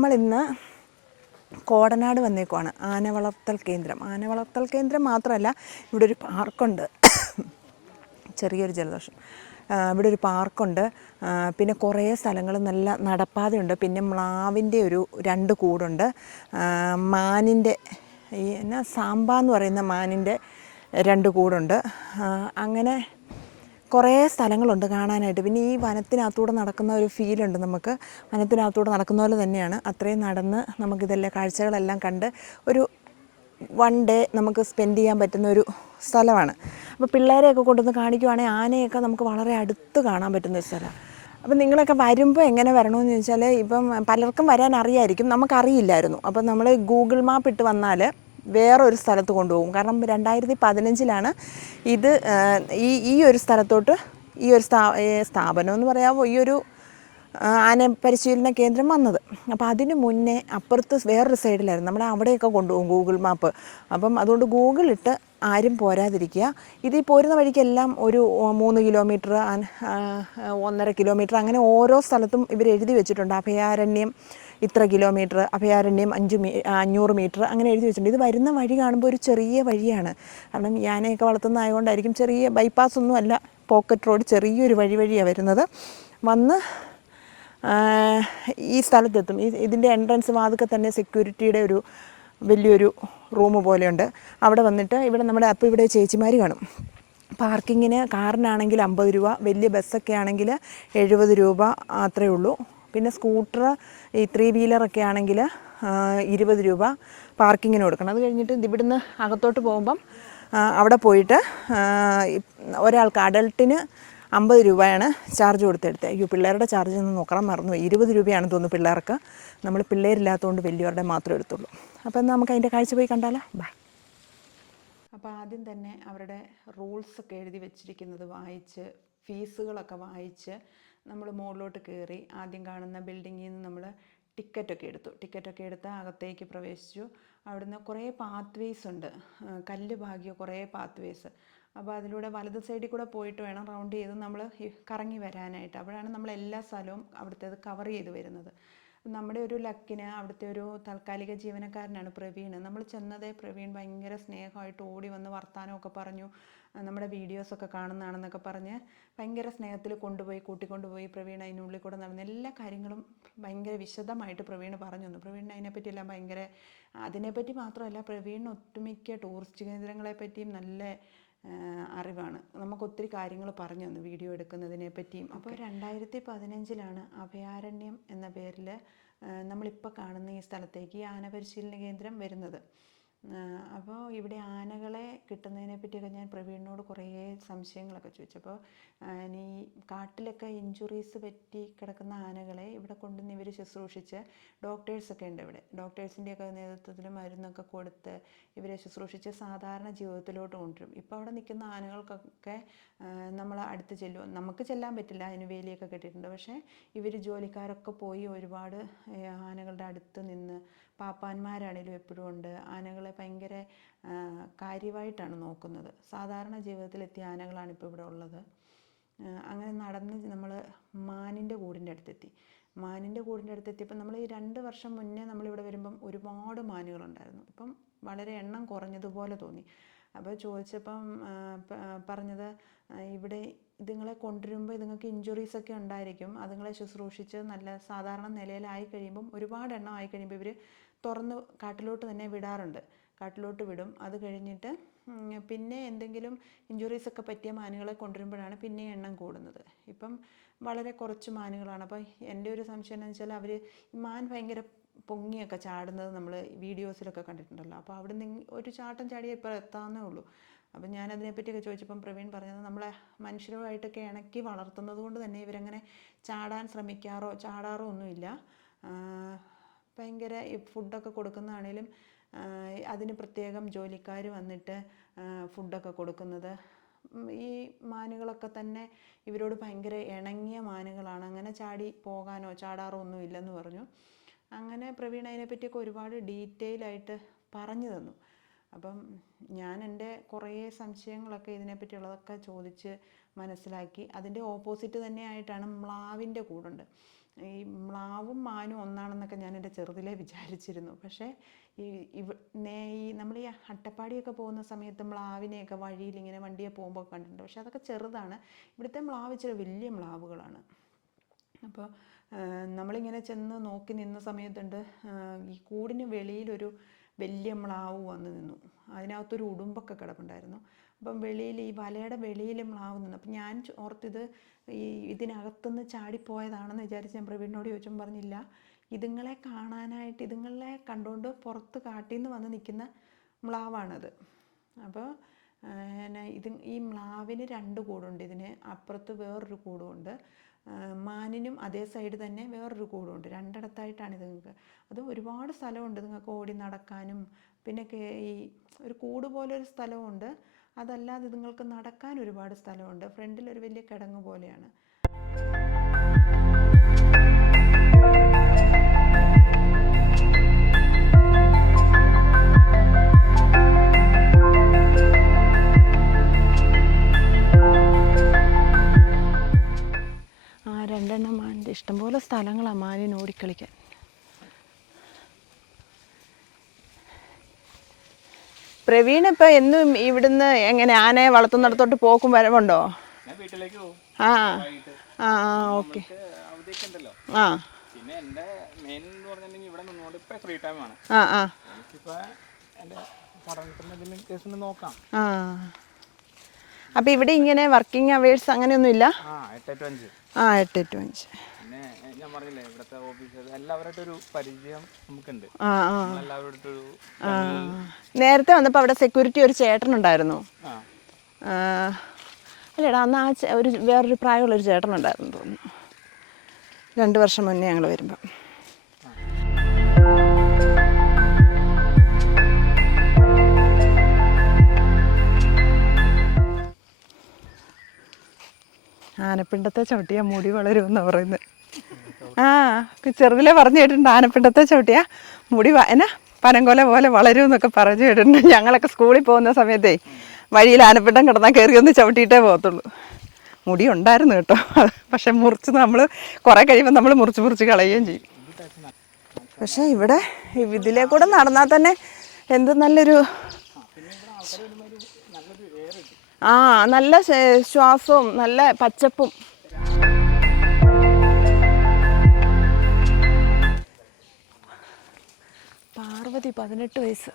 നമ്മൾ ഇന്ന് കോടനാട് വന്നേക്കുവാണ്. ആന വളർത്തൽ കേന്ദ്രം. ആന വളർത്തൽ കേന്ദ്രം മാത്രമല്ല ഇവിടെ ഒരു പാർക്കുണ്ട്. ചെറിയൊരു ജലദോഷം. ഇവിടെ ഒരു പാർക്കുണ്ട്. പിന്നെ കുറേ സ്ഥലങ്ങൾ നല്ല നടപ്പാതയുണ്ട്. പിന്നെ മ്ലാവിന്റെ ഒരു രണ്ട് കൂടുണ്ട്. മാനിന്റെ ഈ എന്നാ സാമ്പ എന്ന് പറയുന്ന മാനിന്റെ രണ്ട് കൂടുണ്ട്. അങ്ങനെ കുറേ സ്ഥലങ്ങളുണ്ട് കാണാനായിട്ട്. പിന്നെ ഈ വനത്തിനകത്തൂടെ നടക്കുന്ന ഒരു ഫീലുണ്ട് നമുക്ക്. വനത്തിനകത്തൂടെ നടക്കുന്ന പോലെ തന്നെയാണ്. അത്രയും നടന്ന് നമുക്കിതെല്ലാം കാഴ്ചകളെല്ലാം കണ്ട് ഒരു വൺ ഡേ നമുക്ക് സ്പെൻഡ് ചെയ്യാൻ പറ്റുന്ന ഒരു സ്ഥലമാണ്. അപ്പോൾ പിള്ളേരെയൊക്കെ കൊണ്ടുവന്ന് കാണിക്കുവാണെങ്കിൽ ആനയൊക്കെ നമുക്ക് വളരെ അടുത്ത് കാണാൻ പറ്റുന്ന ഒരു സ്ഥലമാണ് അപ്പം നിങ്ങളൊക്കെ വരുമ്പോൾ എങ്ങനെ വരണമെന്ന് ചോദിച്ചാൽ ഇപ്പം പലർക്കും വരാൻ അറിയായിരിക്കും. നമുക്കറിയില്ലായിരുന്നു. അപ്പം നമ്മൾ ഗൂഗിൾ മാപ്പ് ഇട്ട് വന്നാൽ വേറൊരു സ്ഥലത്ത് കൊണ്ടുപോകും. കാരണം രണ്ടായിരത്തി പതിനഞ്ചിലാണ് ഇത് ഈ ഈ ഒരു സ്ഥലത്തോട്ട് ഈ ഒരു സ്ഥാ സ്ഥാപനം എന്ന് പറയാമോ ഈ ഒരു ആന പരിശീലന കേന്ദ്രം വന്നത്. അപ്പോൾ അതിന് മുന്നേ അപ്പുറത്ത് വേറൊരു സൈഡിലായിരുന്നു. നമ്മൾ അവിടെയൊക്കെ കൊണ്ടുപോകും ഗൂഗിൾ മാപ്പ് അപ്പം അതുകൊണ്ട് ഗൂഗിൾ ഇട്ട് ആരും പോരാതിരിക്കുക. ഇത് ഈ പോരുന്ന വഴിക്കെല്ലാം ഒരു മൂന്ന് കിലോമീറ്റർ ഒന്നര കിലോമീറ്റർ അങ്ങനെ ഓരോ സ്ഥലത്തും ഇവർ എഴുതി വെച്ചിട്ടുണ്ട്. അഭയാരണ്യം ഇത്ര കിലോമീറ്റർ അഭയാരണ്യം അഞ്ച് മീ അഞ്ഞൂറ് മീറ്റർ അങ്ങനെ എഴുതി വെച്ചിട്ടുണ്ട്. ഇത് വരുന്ന വഴി കാണുമ്പോൾ ഒരു ചെറിയ വഴിയാണ്. കാരണം യാനയൊക്കെ വളർത്തുന്നതായതുകൊണ്ടായിരിക്കും ചെറിയ ബൈപ്പാസ് ഒന്നും അല്ല പോക്കറ്റ് റോഡ് ചെറിയൊരു വഴി വഴിയാണ് വരുന്നത്. വന്ന് ഈ സ്ഥലത്തെത്തും. ഇതിന്റെ എൻട്രൻസ് വാതുക്കെ തന്നെ സെക്യൂരിറ്റിയുടെ ഒരു വലിയൊരു റൂം പോലെയുണ്ട്. അവിടെ വന്നിട്ട് ഇവിടെ നമ്മുടെ അപ്പം ഇവിടെ ചേച്ചിമാർ കാണും. പാർക്കിങ്ങിന് കാറിനാണെങ്കിൽ അമ്പത് രൂപ വലിയ ബസ്സൊക്കെ ആണെങ്കിൽ എഴുപത് രൂപ അത്രയേ ഉള്ളൂ. പിന്നെ സ്കൂട്ടർ ഈ ത്രീ വീലറൊക്കെ ആണെങ്കിൽ ഇരുപത് രൂപ പാർക്കിങ്ങിന് കൊടുക്കണം. അത് കഴിഞ്ഞിട്ട് ഇവിടുന്ന് അകത്തോട്ട് പോകുമ്പം അവിടെ പോയിട്ട് ഒരാൾക്ക് അഡൾട്ടിന് അമ്പത് രൂപയാണ് ചാർജ് കൊടുത്തെടുത്തത് അയ്യോ പിള്ളേരുടെ ചാർജ് ഒന്ന് നോക്കണം മറന്നു. ഇരുപത് രൂപയാണെന്ന് തോന്നുന്നു പിള്ളേർക്ക്. നമ്മൾ പിള്ളേരില്ലാത്തതുകൊണ്ട് വലിയവരുടെ മാത്രമേ എടുത്തുള്ളൂ. അപ്പോൾ എന്നാൽ നമുക്ക് അതിന്റെ കാഴ്ച പോയി കണ്ടാലോ? ബാ. അപ്പോൾ ആദ്യം തന്നെ അവരുടെ റൂൾസൊക്കെ എഴുതി വെച്ചിരിക്കുന്നത് വായിച്ച് ഫീസുകളൊക്കെ വായിച്ച് നമ്മൾ മുകളിലോട്ട് കയറി ആദ്യം കാണുന്ന ബിൽഡിങ്ങിൽ നിന്ന് നമ്മൾ ടിക്കറ്റൊക്കെ എടുത്തു. ടിക്കറ്റൊക്കെ എടുത്ത് അകത്തേക്ക് പ്രവേശിച്ചു. അവിടുന്ന് കുറേ പാത്ത് വേസ് ഉണ്ട് കല്ല് ഭാഗ്യ കുറേ പാത്ത് വേസ് അപ്പോൾ അതിലൂടെ വലത് സൈഡിൽ കൂടെ പോയിട്ട് വേണം റൗണ്ട് ചെയ്ത് നമ്മൾ കറങ്ങി വരാനായിട്ട്. അപ്പോഴാണ് നമ്മൾ എല്ലാ സ്ഥലവും അവിടുത്തേത് കവർ ചെയ്ത് വരുന്നത്. നമ്മുടെ ഒരു ലക്കിന് അവിടുത്തെ ഒരു താൽക്കാലിക ജീവനക്കാരനാണ് പ്രവീൺ. നമ്മൾ ചെന്നതേ പ്രവീൺ ഭയങ്കര സ്നേഹമായിട്ട് ഓടി വന്ന് വർത്തമാനമൊക്കെ പറഞ്ഞു. നമ്മുടെ വീഡിയോസൊക്കെ കാണുന്നതാണെന്നൊക്കെ പറഞ്ഞ് ഭയങ്കര സ്നേഹത്തിൽ കൊണ്ടുപോയി കൂട്ടിക്കൊണ്ടുപോയി പ്രവീൺ അതിനുള്ളിൽ കൂടെ നടന്ന എല്ലാ കാര്യങ്ങളും ഭയങ്കര വിശദമായിട്ട് പ്രവീൺ പറഞ്ഞു തന്നു. പ്രവീൺ അതിനെപ്പറ്റിയെല്ലാം ഭയങ്കര അതിനെപ്പറ്റി മാത്രമല്ല പ്രവീൺ ഒട്ടുമിക്ക ടൂറിസ്റ്റ് കേന്ദ്രങ്ങളെ പറ്റിയും നല്ല അറിവാണ്. നമുക്ക് ഒത്തിരി കാര്യങ്ങൾ പറഞ്ഞു തന്നു വീഡിയോ എടുക്കുന്നതിനെ പറ്റിയും അപ്പോൾ രണ്ടായിരത്തി പതിനഞ്ചിലാണ് അഭയാരണ്യം എന്ന പേരിൽ നമ്മളിപ്പോൾ കാണുന്ന ഈ സ്ഥലത്തേക്ക് ഈ ആന പരിശീലന കേന്ദ്രം വരുന്നത്. അപ്പോൾ ഇവിടെ ആനകളെ കിട്ടുന്നതിനെ പറ്റിയൊക്കെ ഞാൻ പ്രവീണിനോട് കുറേ സംശയങ്ങളൊക്കെ ചോദിച്ചു. അപ്പോൾ ഈ കാട്ടിലൊക്കെ ഇഞ്ചുറീസ് പറ്റി കിടക്കുന്ന ആനകളെ ഇവിടെ കൊണ്ടുവന്ന് ഇവർ ശുശ്രൂഷിച്ച് ഡോക്ടേഴ്സൊക്കെ ഉണ്ട് ഇവിടെ. ഡോക്ടേഴ്സിന്റെയൊക്കെ നേതൃത്വത്തിൽ മരുന്നൊക്കെ കൊടുത്ത് ഇവരെ ശുശ്രൂഷിച്ച് സാധാരണ ജീവിതത്തിലോട്ട് കൊണ്ടുവരും. ഇപ്പോൾ അവിടെ നിൽക്കുന്ന ആനകൾക്കൊക്കെ നമ്മൾ അടുത്ത് ചെല്ലും നമുക്ക് ചെല്ലാൻ പറ്റില്ല അതിന് വേലിയൊക്കെ കെട്ടിയിട്ടുണ്ട്. പക്ഷേ ഇവർ ജോലിക്കാരൊക്കെ പോയി ഒരുപാട് ആനകളുടെ അടുത്ത് നിന്ന് പാപ്പാന്മാരാണേലും എപ്പോഴും ഉണ്ട്. ആനകളെ ഭയങ്കര കാര്യമായിട്ടാണ് നോക്കുന്നത്. സാധാരണ ജീവിതത്തിലെത്തിയ ആനകളാണ് ഇപ്പോൾ ഇവിടെ ഉള്ളത്. അങ്ങനെ നടന്ന് നമ്മൾ മാനിന്റെ കൂടിന്റെ അടുത്തെത്തി. മാനിന്റെ കൂടിന്റെ അടുത്തെത്തിയപ്പോൾ നമ്മൾ ഈ രണ്ട് വർഷം മുന്നേ നമ്മളിവിടെ വരുമ്പം ഒരുപാട് മാനുകളുണ്ടായിരുന്നു. ഇപ്പം വളരെ എണ്ണം കുറഞ്ഞതുപോലെ തോന്നി. അപ്പോൾ ചോദിച്ചപ്പം പറഞ്ഞത് ഇവിടെ ഇതുങ്ങളെ കൊണ്ടുവരുമ്പോൾ ഇതുങ്ങൾക്ക് ഇഞ്ചുറീസ് ഒക്കെ ഉണ്ടായിരിക്കും. അതുങ്ങളെ ശുശ്രൂഷിച്ച് നല്ല സാധാരണ നിലയിലായി കഴിയുമ്പം ഒരുപാട് എണ്ണം ആയി കഴിയുമ്പോൾ ഇവർ തുറന്ന് കാട്ടിലോട്ട് തന്നെ വിടാറുണ്ട്. കാട്ടിലോട്ട് വിടും. അത് കഴിഞ്ഞിട്ട് പിന്നെ എന്തെങ്കിലും ഇഞ്ചുറീസ് ഒക്കെ പറ്റിയ മാനുകളെ കൊണ്ടുവരുമ്പോഴാണ് പിന്നെ എണ്ണം കൂടുന്നത്. ഇപ്പം വളരെ കുറച്ച് മാനുകളാണ്. അപ്പോൾ എന്റെ ഒരു സംശയം എന്ന് വെച്ചാൽ അവർ മാൻ ഭയങ്കര പൊങ്ങിയൊക്കെ ചാടുന്നത് നമ്മൾ വീഡിയോസിലൊക്കെ കണ്ടിട്ടുണ്ടല്ലോ. അപ്പോൾ അവിടെ നിന്ന് ഒരു ചാട്ടം ചാടിയേ ഇപ്പോൾ എത്താവുന്നേ ഉള്ളൂ. അപ്പം ഞാൻ അതിനെപ്പറ്റിയൊക്കെ ചോദിച്ചപ്പം പ്രവീൺ പറഞ്ഞത് നമ്മളെ മനുഷ്യരുമായിട്ടൊക്കെ ഇണക്കി വളർത്തുന്നത് കൊണ്ട് തന്നെ ഇവരങ്ങനെ ചാടാൻ ശ്രമിക്കാറോ ചാടാറോ ഒന്നുമില്ല. ഭയങ്കര ഈ ഫുഡൊക്കെ കൊടുക്കുന്നതാണേലും അതിന് പ്രത്യേകം ജോലിക്കാർ വന്നിട്ട് ഫുഡൊക്കെ കൊടുക്കുന്നത്. ഈ മാനുകളൊക്കെ തന്നെ ഇവരോട് ഭയങ്കര ഇണങ്ങിയ മാനുകളാണ്. അങ്ങനെ ചാടി പോകാനോ ചാടാറോ ഒന്നും ഇല്ലെന്ന് പറഞ്ഞു. അങ്ങനെ പ്രവീൺ അതിനെപ്പറ്റിയൊക്കെ ഒരുപാട് ഡീറ്റെയിൽ ആയിട്ട് പറഞ്ഞു തന്നു. അപ്പം ഞാൻ എന്റെ കുറേ സംശയങ്ങളൊക്കെ ഇതിനെപ്പറ്റിയുള്ളതൊക്കെ ചോദിച്ച് മനസ്സിലാക്കി. അതിന്റെ ഓപ്പോസിറ്റ് തന്നെയായിട്ടാണ് മ്ലാവിന്റെ കൂടുണ്ട്. ഈ മ്ലാവും മാനും ഒന്നാണെന്നൊക്കെ ഞാൻ എന്റെ ചെറുതിലേ വിചാരിച്ചിരുന്നു. പക്ഷേ ഈ ഇവ നേ ഈ നമ്മൾ ഈ അട്ടപ്പാടിയൊക്കെ പോകുന്ന സമയത്ത് മ്ലാവിനെയൊക്കെ വഴിയിൽ ഇങ്ങനെ വണ്ടിയെ പോകുമ്പോൾ കണ്ടിട്ടുണ്ട്. പക്ഷേ അതൊക്കെ ചെറുതാണ്. ഇവിടുത്തെ മ്ലാവ് ഇച്ചിരി വലിയ മ്ലാവുകളാണ്. അപ്പോൾ നമ്മളിങ്ങനെ ചെന്ന് നോക്കി നിന്ന സമയത്തുണ്ട് ഈ കൂടിന് വെളിയിലൊരു വലിയ മ്ലാവ് വന്ന് നിന്നു. അതിനകത്തൊരു ഉടുമ്പൊക്കെ കിടപ്പുണ്ടായിരുന്നു. അപ്പം വെളിയിൽ ഈ വലയുടെ വെളിയിൽ മ്ലാവ് നിന്ന് അപ്പം ഞാൻ ഓർത്തു ഓർത്തിത് ഈ ഇതിനകത്തുനിന്ന് ചാടിപ്പോയതാണെന്ന് വിചാരിച്ച് ഞാൻ പ്രവീണിനോട് ചോദിച്ചപ്പോൾ പറഞ്ഞില്ല. ഇതുങ്ങളെ കാണാനായിട്ട് ഇതുങ്ങളെ കണ്ടുകൊണ്ട് പുറത്ത് കാട്ടിൽ നിന്ന് വന്ന് നിൽക്കുന്ന മ്ലാവാണത്. അപ്പോൾ പിന്നെ ഇത് ഈ മ്ലാവിന് രണ്ട് കൂടുണ്ട്. ഇതിന് അപ്പുറത്ത് വേറൊരു കൂടുമുണ്ട് മാനിനും അതേ സൈഡ് തന്നെ വേറൊരു കൂടുമുണ്ട് രണ്ടിടത്തായിട്ടാണ് ഇത് നിങ്ങൾക്ക്. അത് ഒരുപാട് സ്ഥലമുണ്ട് നിങ്ങൾക്ക് ഓടി നടക്കാനും. പിന്നെ ഈ ഒരു കൂട് പോലെ ഒരു സ്ഥലമുണ്ട്. അതല്ലാതെ ഇതുങ്ങൾക്ക് നടക്കാൻ ഒരുപാട് സ്ഥലമുണ്ട്. ഫ്രണ്ടിൽ ഒരു വലിയ കിടങ്ങ് പോലെയാണ്. ആ രണ്ടെണ്ണം മാനിന്റെ ഇഷ്ടംപോലെ സ്ഥലങ്ങളാണ് മാനിന് ഓടിക്കളിക്കാൻ. പ്രവീൺ ഇപ്പൊ എന്നും ഇവിടുന്ന് എങ്ങനെ ആനയെ വളർത്തുന്നിടത്തോട്ട് പോക്കും വരവുണ്ടോ? ആ ആ ഓക്കെ. ആ. പിന്നെ എന്റെ മെയിൻ എന്ന് പറഞ്ഞിട്ടുണ്ടെങ്കിൽ ഇവിടെ നിന്നുകൊണ്ട് ഇപ്പം ഫ്രീ ആ ആ. എന്തെങ്കിലും നോക്കാം. ആ. അപ്പം ഇവിടെ ഇങ്ങനെ വർക്കിംഗ് അവേഴ്സ് അങ്ങനെയൊന്നുമില്ല? ആ എട്ട് ടു അഞ്ച്. ആ എട്ട് ടു അഞ്ച്. പിന്നെ ഞാൻ പറഞ്ഞില്ലേ ഇവിടുത്തെ ഓഫീസർ എല്ലാവരുടെ ഒരു പരിചയം നമുക്കുണ്ട്. ആ നമ്മളെല്ലാവരുമായിട്ടൊരു നേരത്തെ വന്നപ്പോൾ അവിടെ സെക്യൂരിറ്റി ഒരു ചേട്ടനുണ്ടായിരുന്നു. അല്ലടാ അന്ന് ആ ഒരു വേറൊരു പ്രായമുള്ളൊരു ചേട്ടനുണ്ടായിരുന്നു തോന്നുന്നു. രണ്ട് വർഷം മുന്നേ ഞങ്ങൾ വരുമ്പം. ആനപ്പിണ്ടത്തെ ചവിട്ടിയാൽ മുടി വളരുമെന്നാണ് പറയുന്നത് ആ ചെറുതിലെ പറഞ്ഞു കേട്ടിട്ടുണ്ട് ആനപ്പിണ്ടത്തെ ചവിട്ടിയാ മുടി എന്നാ പനങ്കോല പോലെ വളരും എന്നൊക്കെ പറഞ്ഞു കേട്ടിട്ടുണ്ട്. ഞങ്ങളൊക്കെ സ്കൂളിൽ പോകുന്ന സമയത്തേ വഴിയിൽ ആനപ്പിണ്ടം കിടന്നാൽ കയറി ഒന്ന് ചവിട്ടിയിട്ടേ പോകത്തുള്ളൂ. മുടി ഉണ്ടായിരുന്നു കേട്ടോ. പക്ഷെ മുറിച്ച് നമ്മൾ കുറേ കഴിയുമ്പോൾ നമ്മൾ മുറിച്ച് മുറിച്ച് കളയുകയും ചെയ്യും. പക്ഷേ ഇവിടെ ഇതിലേ കൂടെ നടന്നാൽ തന്നെ എന്ത് നല്ലൊരു ആ നല്ല ശ്വാസവും നല്ല പച്ചപ്പും പാർവതി പതിനെട്ട് വയസ്സ്.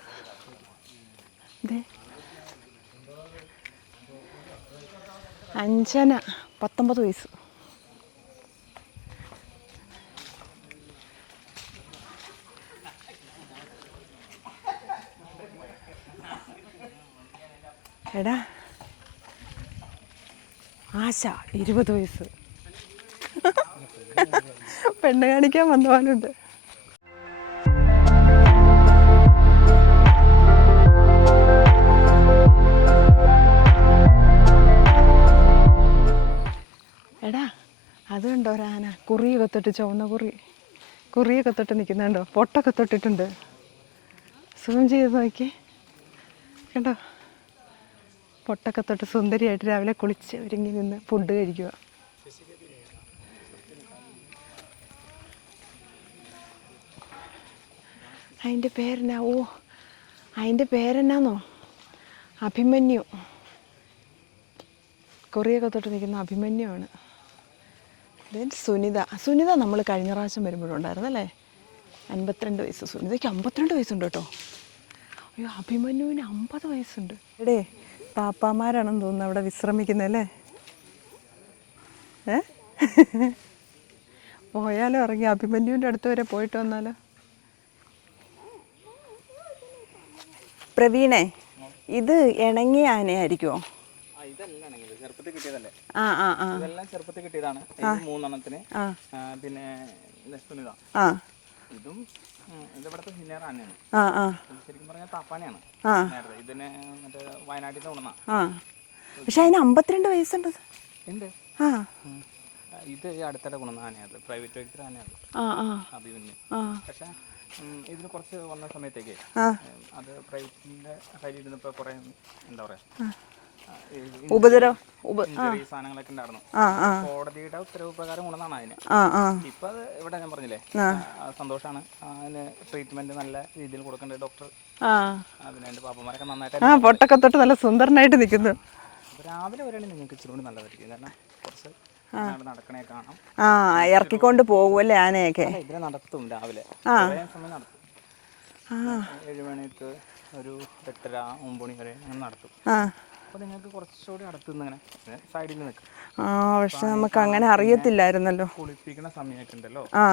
അഞ്ജന പത്തൊമ്പത് വയസ്സ്. എടാ. ആശ ഇരുപത് വയസ്സ്. പെണ്ണ് കാണിക്കാൻ വന്നവാനുണ്ട്. കുറിയൊക്കെ തൊട്ട് ചുവന്ന കുറി കുറിയൊക്കെ തൊട്ട് നിൽക്കുന്നുണ്ടോ പൊട്ടൊക്കെ തൊട്ടിട്ടുണ്ട്. സൂം ചെയ്ത് നോക്കി. കണ്ടോ? പൊട്ടൊക്കെ തൊട്ട് സുന്ദരിയായിട്ട് രാവിലെ കുളിച്ച് ഒരുങ്ങി നിന്ന് ഫുഡ് കഴിക്കുക. അതിന്റെ പേരെന്നാ? ഓ അതിന്റെ പേരെന്നാന്നോ? അഭിമന്യു. കൊറിയൊക്കെ തൊട്ട് നിൽക്കുന്ന അഭിമന്യുവാണ്. ദെൻ സുനിത സുനിത നമ്മൾ കഴിഞ്ഞ പ്രാവശ്യം വരുമ്പോഴുണ്ടായിരുന്നു അല്ലേ? അൻപത്തിരണ്ട് വയസ്സ്. സുനിതയ്ക്ക് അമ്പത്തിരണ്ട് വയസ്സുണ്ട് കേട്ടോ. അയ്യോ അഭിമന്യുവിന് അമ്പത് വയസ്സുണ്ട്. എടേ പാപ്പാമാരാണെന്ന് തോന്നുന്നു അവിടെ വിശ്രമിക്കുന്നല്ലേ ഏ? പോയാലോ ഇറങ്ങി. അഭിമന്യുവിന്റെ അടുത്ത് വരെ പോയിട്ട് വന്നാലോ? പ്രവീണേ ഇത് ഇണങ്ങിയ ആനയായിരിക്കുമോ ചെറുപ്പത്തിൽ കിട്ടിയതല്ലേ? ഇതെല്ലാം ചെറുപ്പത്തിൽ കിട്ടിയതാണ്. മൂന്നെണ്ണത്തിന്. പിന്നെ ഇതും. ഇത് ഇവിടുത്തെ ആ ആ. ശരിക്കും പറഞ്ഞാൽ താപ്പാനയാണ്. ഇതിന് മറ്റേ വയനാട്ടിൽ നിന്ന് പക്ഷെ അതിന് അമ്പത്തിരണ്ട് വയസ്സുണ്ട്. ഉണ്ട്. ആ. ഇത് അടുത്തിടെ കൊണ്ടുവന്ന ആനയത് പ്രൈവറ്റ് വ്യക്തി ആനയത് അഭിമന്യു. പക്ഷേ ഇതിന് കുറച്ച് വന്ന സമയത്തേക്ക് അത് പ്രൈവറ്റിന്റെ കയ്യിലിരുന്നപ്പോ കുറെ എന്താ പറയുക ഉപദ്രവം? സാധനങ്ങളൊക്കെ ഉണ്ടായിരുന്നു. കോടതിയുടെ ഉത്തരവ് പ്രകാരം കൊണ്ടുവന്നാണ് അതിന്. ഇപ്പൊ അത് ഇവിടെ ഞാൻ പറഞ്ഞില്ലേ? സന്തോഷാണ്. അതിന് ട്രീറ്റ്മെന്റ് നല്ല രീതിയിൽ കൊടുക്കേണ്ട ഡോക്ടർ അതിന് പാപ്പന്മാരൊക്കെ നന്നായിട്ട് പൊട്ടൊക്കെ തൊട്ട് നല്ല സുന്ദരനായിട്ട് നിൽക്കുന്നു. രാവിലെ വരെയാണ് നിങ്ങൾക്ക് ഇച്ചിരി കൂടി നല്ലതായിരിക്കും. കാരണം കുറച്ച് നടക്കണേ കാണാം. ആ ഇറക്കിക്കൊണ്ട് പോകുമല്ലേ ആനയൊക്കെ? അല്ല, നടത്തും രാവിലെ. നടത്തും. ഏഴ് മണിക്ക് ഒരു എട്ടര ഒമ്പത് മണി വരെ നടത്തും. അപ്പോൾ നിങ്ങൾക്ക് കുറച്ചുകൂടി അടുത്ത് നിന്ന് ഇങ്ങനെ സൈഡിൽ നിൽക്കും ആ പക്ഷെ നമുക്ക് അങ്ങനെ അറിയത്തില്ലായിരുന്നല്ലോ. കുളിപ്പിക്കുന്ന സമയമൊക്കെ ഉണ്ടല്ലോ ആ.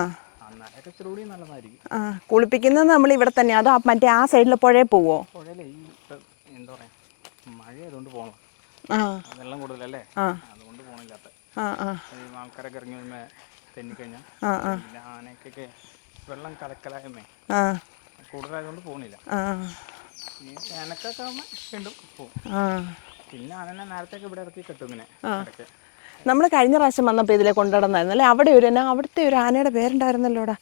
ആ കുളിപ്പിക്കുന്നത് നമ്മൾ ഇവിടെ തന്നെ. അതോ മറ്റേ ആ സൈഡിലെ പുഴയിൽ പോവോ? പുഴയിലെ ഈ ഇപ്പം എന്താ പറയുക മഴ ആയതുകൊണ്ട് പോകണം ആ. വെള്ളം കൂടുതലല്ലേ? ആ. അതുകൊണ്ട് ആ ആ. ആൾക്കാരൊക്കെ ഇറങ്ങി തെന്നിക്കഴിഞ്ഞാൽ ആ, ആ. ആനയ്ക്കൊക്കെ വെള്ളം കലക്കലായമേ. ആ. കൂടുതലായതുകൊണ്ട് പോണില്ല. ആ. ഈ ആനക്കൊക്കെ ആകുമ്പോൾ വീണ്ടും പോകും ആ. പിന്നെ നേരത്തേക്ക് ഇവിടെ ഇറക്കി കെട്ടും ഇങ്ങനെ ഇടയ്ക്ക്. നമ്മൾ കഴിഞ്ഞ പ്രാവശ്യം വന്നപ്പോൾ ഇതിലെ കൊണ്ടുനടന്നായിരുന്നു അല്ലേ? അവിടെ ഒരു എന്നാ അവിടുത്തെ ഒരു ആനയുടെ പേരുണ്ടായിരുന്നല്ലോടാ?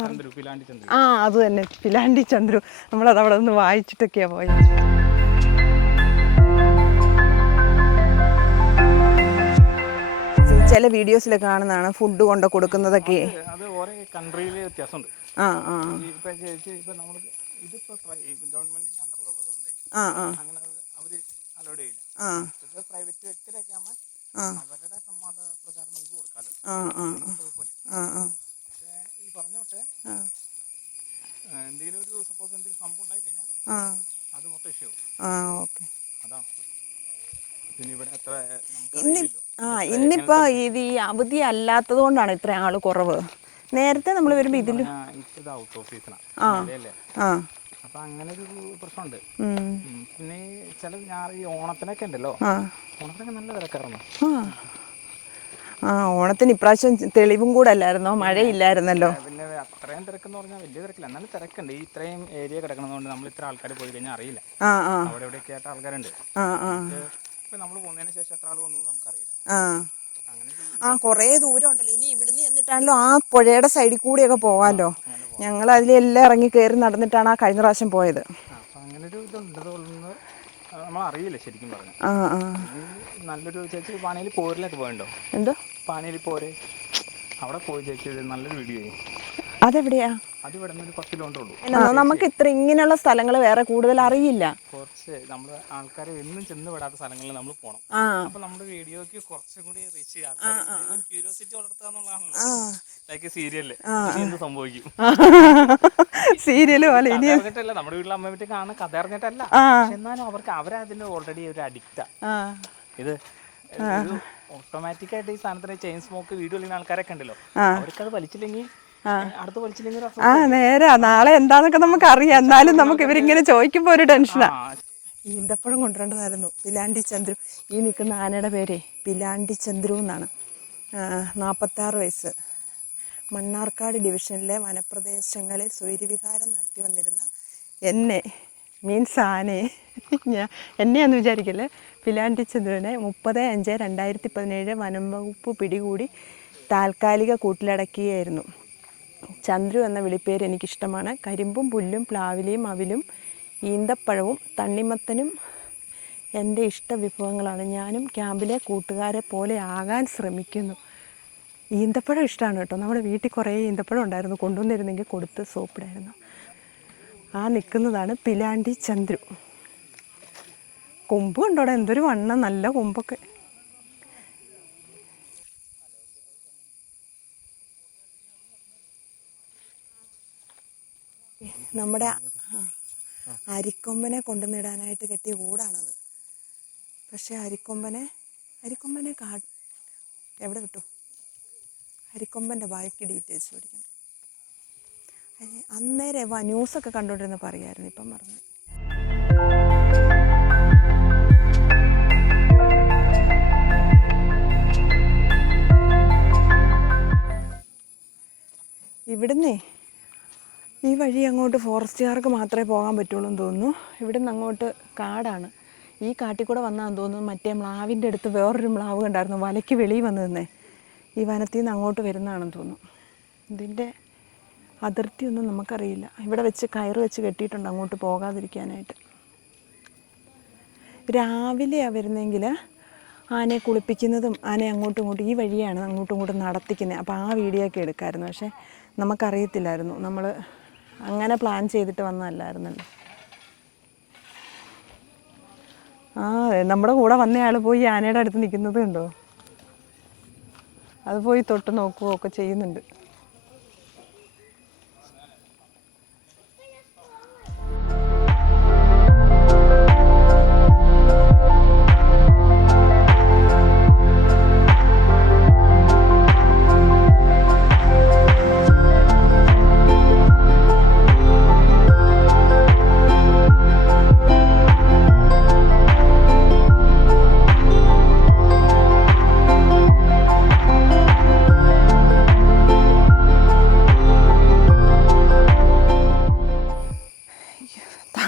ചന്ദ്രു പിലാണ്ടി ചന്ദ്രു. ആ അത് തന്നെ. പിലാണ്ടി ചന്ദ്രു. നമ്മളത് അവിടെ നിന്ന് വായിച്ചിട്ടൊക്കെയാ പോയത്. ചില വീഡിയോസിൽ കാണുന്നതാണ് ഫുഡ് കൊണ്ട് കൊടുക്കുന്നതൊക്കെ. അത് ഓരോ കൺട്രിയിൽ വ്യത്യാസമുണ്ട്. ആ ആ. ഈ ഇപ്പൊ ചേച്ചി ഇപ്പൊ നമ്മൾ ഇതിപ്പോ ഗവൺമെന്റിന്റെ അണ്ടറിലുള്ളതുകൊണ്ട് ആ ആ. അങ്ങനെ ആ. പ്രൈവറ്റ് വ്യക്തിയിലൊക്കെ ആകുമ്പോൾ. അവരുടെ സമ്മത പ്രചാരം നമുക്ക് കൊടുക്കാമല്ലോ ആ ആ കുഴപ്പമില്ല. ആ ആ. പക്ഷേ ഈ പറഞ്ഞോട്ടെ ആ. എന്തെങ്കിലും ഒരു സപ്പോസ് എന്തെങ്കിലും സംഭവം ഉണ്ടായി കഴിഞ്ഞാൽ അത് മൊത്തം ഇഷ്യൂ ആ ഓക്കെ. അതാണ്. പിന്നെ ഇവിടെ എത്ര നമുക്ക് ഇന്ന് അറിയില്ലല്ലോ. ആ ഇന്നിപ്പോ ഇത് ഈ അവധി അല്ലാത്തത് കൊണ്ടാണ് ഇത്ര ആൾ കുറവ്. നേരത്തെ നമ്മൾ വരുമ്പോ ഇതിൽ ആ, ആ. അപ്പൊ അങ്ങനെ ഒരു പ്രശ്നമുണ്ട്. പിന്നെ ചില ഞാൻ ഈ ഓണത്തിനൊക്കെ ഉണ്ടല്ലോ. ഓണത്തിനൊക്കെ നല്ല തിരക്കായിരുന്നു. ആ. ഓണത്തിന് ഇപ്രാവശ്യം തെളിവും കൂടെ അല്ലായിരുന്നോ? മഴയില്ലായിരുന്നല്ലോ. പിന്നെ അത്രയും തിരക്കെന്ന് പറഞ്ഞാൽ വലിയ തിരക്കില്ല. എന്നാലും തിരക്കുണ്ട്. ഈ ഇത്രയും ഏരിയ കിടക്കുന്നതുകൊണ്ട് നമ്മൾ ഇത്ര ആൾക്കാർ പോയി കഴിഞ്ഞാൽ അറിയില്ല. അവിടെ എവിടെയൊക്കെ ആയിട്ട് ആൾക്കാരുണ്ട് ഇപ്പൊ നമ്മൾ പോകുന്നതിന് ശേഷം എത്ര ആൾ വന്നു നമുക്കറിയില്ല. ആ. കുറേ ദൂരം ഉണ്ടല്ലോ ഇനി ഇവിടുന്ന് എന്നിട്ടാണല്ലോ ആ പുഴയുടെ സൈഡിൽ കൂടിയൊക്കെ പോവാമല്ലോ ഞങ്ങൾ അതിലെല്ലാം ഇറങ്ങി കയറി നടന്നിട്ടാണ് ആ കഴിഞ്ഞ പ്രാവശ്യം പോയത്. അറിയില്ല ശരിക്കും പറഞ്ഞു. നല്ലൊരു ചേച്ചി പാനയിൽ പോരിലൊക്കെ പോയണ്ടോ? എന്തോ? പാനയിൽ പോര്. അവിടെ പോയി ചേച്ചി നല്ലൊരു വീഡിയോ ചെയ്യും അതെവിടെയാ? അത് ഇവിടെ നിന്ന് ഒരു പത്ത് കിലോമീറ്റർ ഉള്ളൂ. നമുക്ക് ഇത്ര ഇങ്ങനെയുള്ള സ്ഥലങ്ങൾ വേറെ കൂടുതൽ അറിയില്ല. കുറച്ച് നമ്മൾ ആൾക്കാരെ എന്നും ചെന്ന് വിടാത്ത സ്ഥലങ്ങളിൽ നമ്മൾ പോകണം ആ. അപ്പൊ നമ്മുടെ വീഡിയോക്ക് കുറച്ചും കൂടി റീച്ച് ക്യൂരിയോസിറ്റി വളർത്തുക ആ ലൈക്ക് സീരിയൽ എന്ത് സംഭവിക്കും? സീരിയൽ പോലെ അറിഞ്ഞിട്ടല്ല. നമ്മുടെ വീട്ടിലെ അമ്മ വീട്ടിൽ കാണാൻ കഥ അറിഞ്ഞിട്ടല്ല. എന്നാലും അവർക്ക് അവരതിന് ഓൾറെഡി ഒരു അഡിക്റ്റാ ആ. ഇത് ഓട്ടോമാറ്റിക് ആയിട്ട് ഈ സാധനത്തിന് ചെയിൻ സ്മോക്ക് വീഡിയോ കളിക്കുന്ന ആൾക്കാരൊക്കെ ഉണ്ടല്ലോ. അവർക്ക് അത് വലിച്ചില്ലെങ്കിൽ ആ. നേരാ. നാളെ എന്താന്നൊക്കെ നമുക്ക് അറിയാം എന്നാലും നമുക്ക് ഇവരിങ്ങനെ ചോദിക്കുമ്പോൾ ഒരു ടെൻഷനാ. ഈന്തപ്പഴം കൊണ്ടുവരേണ്ടതായിരുന്നു. പിലാണ്ടി ചന്ദ്രു. ഈ നിൽക്കുന്ന ആനയുടെ പേര് പിലാണ്ടി ചന്ദ്രു എന്നാണ്. നാൽപ്പത്താറ് വയസ്സ്. മണ്ണാർക്കാട് ഡിവിഷനിലെ വനപ്രദേശങ്ങളിൽ സൂര്യവിഹാരം നടത്തി വന്നിരുന്ന എന്നെ മീൻസ് ആനയെ ഞാൻ എന്നെയാന്ന് വിചാരിക്കല്ലേ? പിലാണ്ടി ചന്ദ്രുവിനെ മുപ്പത് അഞ്ച് രണ്ടായിരത്തി പതിനേഴ് വനം വകുപ്പ് പിടികൂടി താൽക്കാലിക കൂട്ടിലടക്കുകയായിരുന്നു ചന്ദ്രു എന്ന വിളിപ്പേര് എനിക്കിഷ്ടമാണ്. കരിമ്പും പുല്ലും പ്ലാവിലയും അവിലും ഈന്തപ്പഴവും തണ്ണിമത്തനും എന്റെ ഇഷ്ട വിഭവങ്ങളാണ്. ഞാനും ക്യാമ്പിലെ കൂട്ടുകാരെ പോലെ ആകാൻ ശ്രമിക്കുന്നു. ഈന്തപ്പഴം ഇഷ്ടമാണ് കേട്ടോ. നമ്മുടെ വീട്ടിൽ കുറേ ഈന്തപ്പഴം ഉണ്ടായിരുന്നു. കൊണ്ടുവന്നിരുന്നെങ്കിൽ കൊടുത്ത് സോപ്പിടായിരുന്നു. ആ നിൽക്കുന്നതാണ് പിലാണ്ടി ചന്ദ്രു. കൊമ്പ് കണ്ടോടെ എന്തൊരു വണ്ണം നല്ല കൊമ്പൊക്കെ. നമ്മുടെ അരിക്കൊമ്പനെ കൊണ്ടുവന്നിടാനായിട്ട് കെട്ടിയ കൂടാണത്. പക്ഷേ അരിക്കൊമ്പനെ അരിക്കൊമ്പനെ കാ എവിടെ വിട്ടു? അരിക്കൊമ്പന്റെ ബാക്കി ഡീറ്റെയിൽസ് പഠിക്കണം അന്നേരം ന്യൂസൊക്കെ കണ്ടുകൊണ്ടിരുന്ന് പറയായിരുന്നു ഇപ്പം മറന്നു. ഇവിടുന്നേ ഈ വഴി അങ്ങോട്ട് ഫോറസ്റ്റുകാർക്ക് മാത്രമേ പോകാൻ പറ്റുള്ളൂ എന്ന് തോന്നുന്നു. ഇവിടുന്ന് അങ്ങോട്ട് കാടാണ്. ഈ കാട്ടിൽ കൂടെ വന്നാന്ന് തോന്നുന്നു. മറ്റേ മ്ലാവിന്റെ അടുത്ത് വേറൊരു മ്ലാവ് കണ്ടായിരുന്നു. വലയ്ക്ക് വെളിയിൽ വന്നു നിന്നേ. ഈ വനത്തിൽ നിന്ന് അങ്ങോട്ട് വരുന്നതാണെന്ന് തോന്നുന്നു. ഇതിന്റെ അതിർത്തിയൊന്നും നമുക്കറിയില്ല. ഇവിടെ വെച്ച് കയറ് വെച്ച് കെട്ടിയിട്ടുണ്ട് അങ്ങോട്ട് പോകാതിരിക്കാനായിട്ട്. രാവിലെയാണ് വരുന്നതെങ്കിൽ ആനയെ കുളിപ്പിക്കുന്നതും ആനയെ അങ്ങോട്ടും ഇങ്ങോട്ടും ഈ വഴിയാണ് അങ്ങോട്ടും ഇങ്ങോട്ടും നടത്തിക്കുന്നത് അപ്പോൾ ആ വീഡിയോ ഒക്കെ എടുക്കാമായിരുന്നു പക്ഷേ നമുക്കറിയത്തില്ലായിരുന്നു. നമ്മൾ അങ്ങനെ പ്ലാൻ ചെയ്തിട്ട് വന്നതല്ലായിരുന്നല്ലോ. ആ നമ്മുടെ കൂടെ വന്നയാൾ പോയി ആനയുടെ അടുത്ത് നിൽക്കുന്നത് കണ്ടോ? അത് പോയി തൊട്ട് നോക്കുകയോ ഒക്കെ ചെയ്യുന്നുണ്ട്.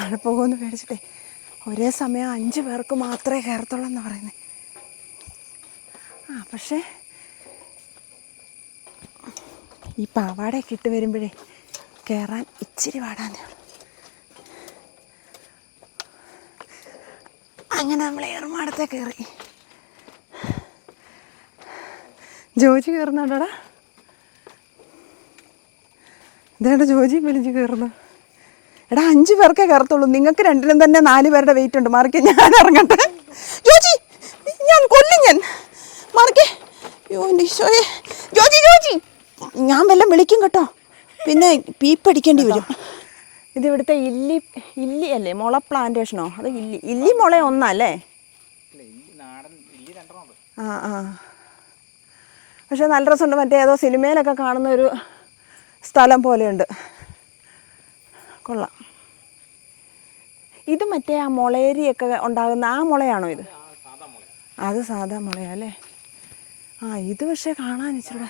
താഴെ പോകുമെന്ന് പേടിച്ചിട്ടേ ഒരേ സമയം അഞ്ച് പേർക്ക് മാത്രമേ കയറത്തുള്ളൂ എന്ന് പറയുന്നത് ആ പക്ഷേ ഈ പാവാടയൊക്കെ ഇട്ട് വരുമ്പോഴേ കയറാൻ ഇച്ചിരി പാടാന്നേ അങ്ങനെ നമ്മൾ ഏറുമാടത്തെ കയറി. ജോജി കയറുന്നുണ്ടോടാ? ഇതേണ്ട ജോജി വലിഞ്ഞ് കയറുന്നു എടാ അഞ്ച് പേർക്കേ കയറത്തുള്ളൂ. നിങ്ങൾക്ക് രണ്ടിനും തന്നെ നാല് പേരുടെ വെയിറ്റ് ഉണ്ട്. മാറിക്ക് ഞാൻ ഇറങ്ങട്ടെ. ജോജി ഞാൻ കൊല്ലും ഞാൻ. മാറിക്കേ. യോ എന്റെ ഈശോയെ. ജോജി ജോജി. ഞാൻ വല്ലതും വിളിക്കും കേട്ടോ. പിന്നെ പീപ്പടിക്കേണ്ടി വരും. ഇത് ഇവിടുത്തെ ഇല്ലി ഇല്ലി അല്ലേ? മുള പ്ലാന്റേഷനോ അത് ഇല്ലി ഇല്ലി മുള ഒന്നല്ലേ? ആ ആ. പക്ഷെ നല്ല രസമുണ്ട്. മറ്റേ ഏതോ സിനിമയിലൊക്കെ കാണുന്ന ഒരു സ്ഥലം പോലെയുണ്ട്. കൊള്ളാം. ഇത് മറ്റേ ആ മുളയരിയൊക്കെ ഉണ്ടാകുന്ന ആ മുളയാണോ ഇത്? അത് സാധാ മുളയാ അല്ലേ? ആ ഇത് പക്ഷേ കാണാൻ ഇച്ചിരി